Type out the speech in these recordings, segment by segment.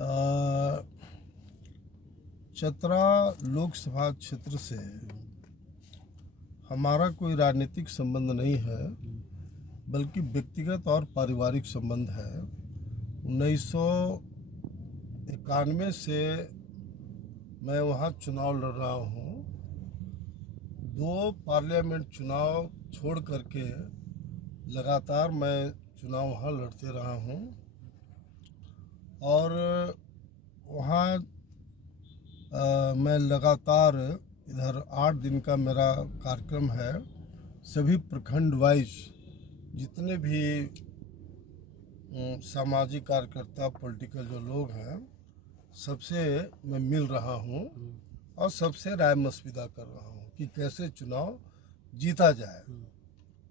अ, चतरा लोकसभा क्षेत्र से हमारा कोई राजनीतिक संबंध नहीं है, बल्कि व्यक्तिगत और पारिवारिक संबंध है। 1991 से मैं वहाँ चुनाव लड़ रहा हूँ। 2 पार्लियामेंट चुनाव छोड़ करके लगातार मैं चुनाव वहाँ लड़ते रहा हूँ और वहाँ मैं लगातार इधर 8 दिन का मेरा कार्यक्रम है। सभी प्रखंड वाइज जितने भी सामाजिक कार्यकर्ता पॉलिटिकल जो लोग हैं सबसे मैं मिल रहा हूँ और सबसे राय मशविरा कर रहा हूँ कि कैसे चुनाव जीता जाए।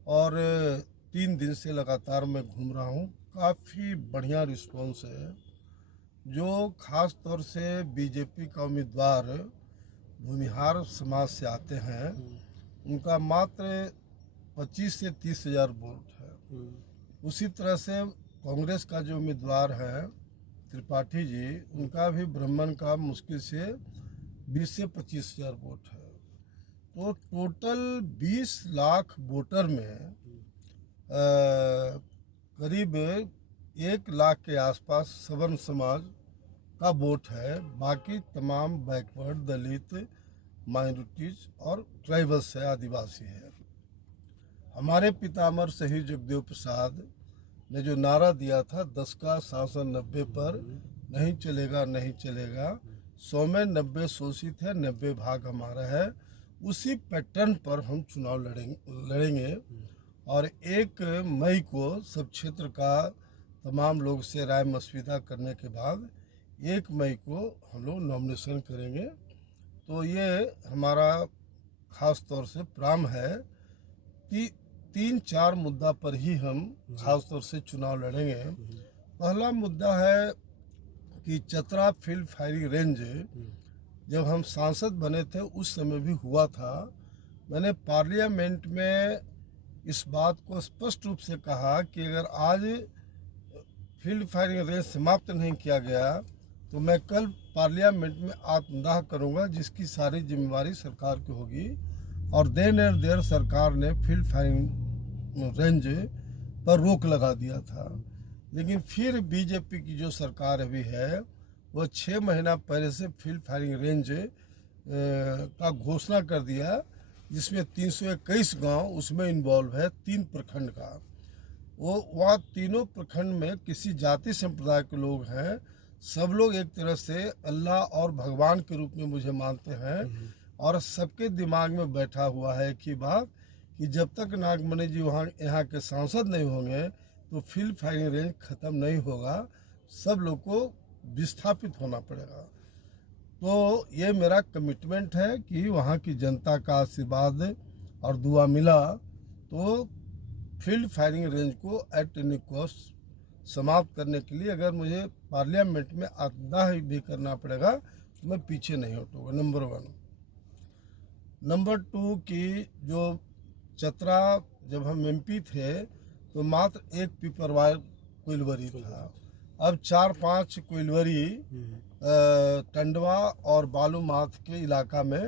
और 3 दिन से लगातार मैं घूम रहा हूँ। काफ़ी बढ़िया रिस्पॉन्स है। जो ख़ास तौर से बीजेपी का उम्मीदवार भूमिहार समाज से आते हैं, उनका मात्र 25 से 30 हज़ार वोट है। उसी तरह से कांग्रेस का जो उम्मीदवार है त्रिपाठी जी, उनका भी ब्राह्मण का मुश्किल से 20 से 25 हज़ार वोट है। तो टोटल 20 लाख वोटर में करीब 1 लाख के आसपास सवर्ण समाज का वोट है। बाकी तमाम बैकवर्ड, दलित, माइनॉरिटीज और ट्राइबल्स है, आदिवासी है। हमारे पितामह शहीद जगदेव प्रसाद ने जो नारा दिया था 10 का शासन 90 पर, नहीं चलेगा नहीं चलेगा, 100 में 90 शोषित है, 90 भाग हमारा है, उसी पैटर्न पर हम चुनाव लड़ेंगे। और 1 मई को सब क्षेत्र का तमाम लोग से राय मशविरा करने के बाद 1 मई को हम लोग नॉमिनेशन करेंगे। तो ये हमारा ख़ास तौर से प्लान है कि 3-4 मुद्दा पर ही हम ख़ास तौर से चुनाव लड़ेंगे। पहला मुद्दा है कि चतरा फील्ड फायरिंग रेंज जब हम सांसद बने थे उस समय भी हुआ था। मैंने पार्लियामेंट में इस बात को स्पष्ट रूप से कहा कि अगर आज फील्ड फायरिंग रेंज समाप्त नहीं किया गया तो मैं कल पार्लियामेंट में आत्मदाह करूंगा, जिसकी सारी जिम्मेवारी सरकार की होगी। और देर सरकार ने फील्ड फायरिंग रेंज पर रोक लगा दिया था। लेकिन फिर बीजेपी की जो सरकार अभी है वो 6 महीना पहले से फील्ड फायरिंग रेंज का घोषणा कर दिया, जिसमें 321 गांव उसमें इन्वॉल्व है, 3 प्रखंड का। वो वहाँ तीनों प्रखंड में किसी जाति संप्रदाय के लोग हैं। सब लोग एक तरह से अल्लाह और भगवान के रूप में मुझे मानते हैं। और सबके दिमाग में बैठा हुआ है कि बात कि जब तक नागमणि जी यहाँ के सांसद नहीं होंगे तो फील्ड फायरिंग रेंज ख़त्म नहीं होगा, सब लोग को विस्थापित होना पड़ेगा। तो ये मेरा कमिटमेंट है कि वहाँ की जनता का आशीर्वाद और दुआ मिला तो फील्ड फायरिंग रेंज को एट एनी कॉस्ट समाप्त करने के लिए अगर मुझे पार्लियामेंट में आत्मदाह भी करना पड़ेगा तो मैं पीछे नहीं हटूँगा। नंबर 1। नंबर 2 की जो चतरा जब हम एमपी थे तो मात्र 1 पिपरवार कोइलवरी था। अब 4-5 कोइलवरी टंडवा और बालूमाथ के इलाका में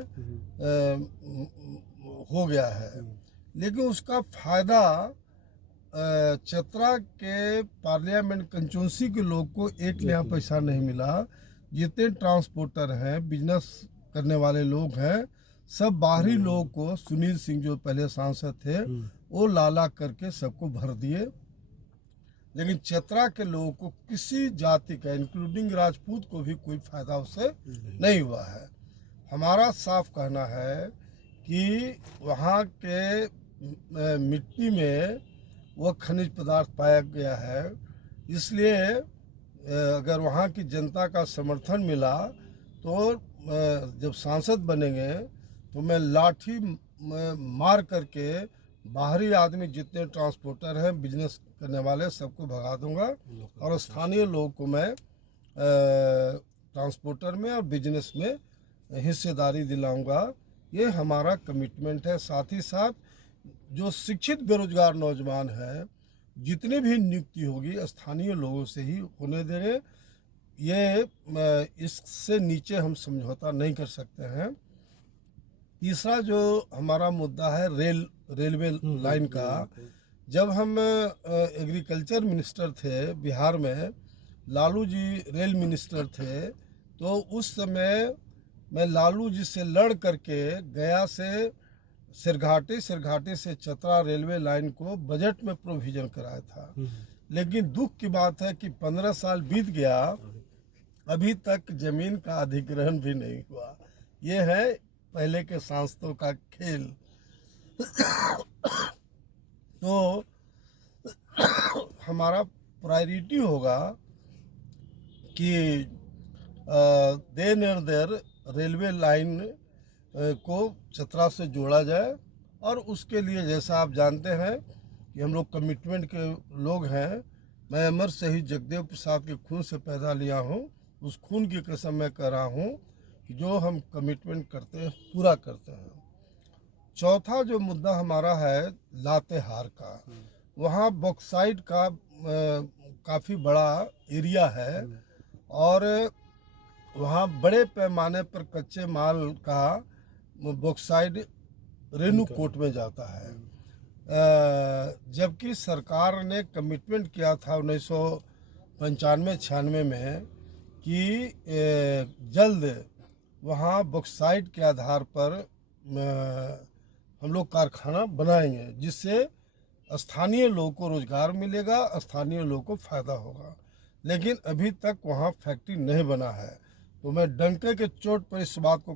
हो गया है। लेकिन उसका फ़ायदा चतरा के पार्लियामेंट कंस्टिट्यूंसी के लोग को 1 नया पैसा नहीं मिला। जितने ट्रांसपोर्टर हैं, बिजनेस करने वाले लोग हैं, सब बाहरी लोग को, सुनील सिंह जो पहले सांसद थे वो लाला करके सबको भर दिए। लेकिन चतरा के लोगों को किसी जाति का इंक्लूडिंग राजपूत को भी कोई फायदा उससे नहीं हुआ है। हमारा साफ कहना है कि वहाँ के मिट्टी में वह खनिज पदार्थ पाया गया है, इसलिए अगर वहाँ की जनता का समर्थन मिला तो जब सांसद बनेंगे तो मैं लाठी मार करके बाहरी आदमी जितने ट्रांसपोर्टर हैं, बिजनेस करने वाले, सबको भगा दूंगा और स्थानीय लोगों को मैं ट्रांसपोर्टर में और बिजनेस में हिस्सेदारी दिलाऊंगा। ये हमारा कमिटमेंट है। साथ ही साथ जो शिक्षित बेरोजगार नौजवान हैं, जितनी भी नियुक्ति होगी स्थानीय लोगों से ही होने देंगे। ये इससे नीचे हम समझौता नहीं कर सकते हैं। तीसरा जो हमारा मुद्दा है रेलवे लाइन का, जब हम एग्रीकल्चर मिनिस्टर थे बिहार में, लालू जी रेल मिनिस्टर थे, तो उस समय मैं लालू जी से लड़ करके गया से सिरघाटी से चतरा रेलवे लाइन को बजट में प्रोविजन कराया था। लेकिन दुख की बात है कि 15 साल बीत गया, अभी तक जमीन का अधिग्रहण भी नहीं हुआ। ये है पहले के सांसदों का खेल। तो हमारा प्रायोरिटी होगा कि देर देर रेलवे लाइन को चतरा से जोड़ा जाए, और उसके लिए जैसा आप जानते हैं कि हम लोग कमिटमेंट के लोग हैं। मैं अमर शहीद जगदेव प्रसाद के खून से पैदा लिया हूँ, उस खून की कसम मैं कह रहा हूँ कि जो हम कमिटमेंट करते हैं पूरा करते हैं। चौथा जो मुद्दा हमारा है लातेहार का, वहाँ बॉक्साइट का काफ़ी बड़ा एरिया है, और वहाँ बड़े पैमाने पर कच्चे माल का बॉक्साइट रेणुकूट में जाता है। जबकि सरकार ने कमिटमेंट किया था 1995-96 में कि जल्द वहाँ बॉक्साइट के आधार पर हम लोग कारखाना बनाएंगे, जिससे स्थानीय लोगों को रोजगार मिलेगा, स्थानीय लोगों को फायदा होगा। लेकिन अभी तक वहाँ फैक्ट्री नहीं बना है। तो मैं डंके के चोट पर इस बात को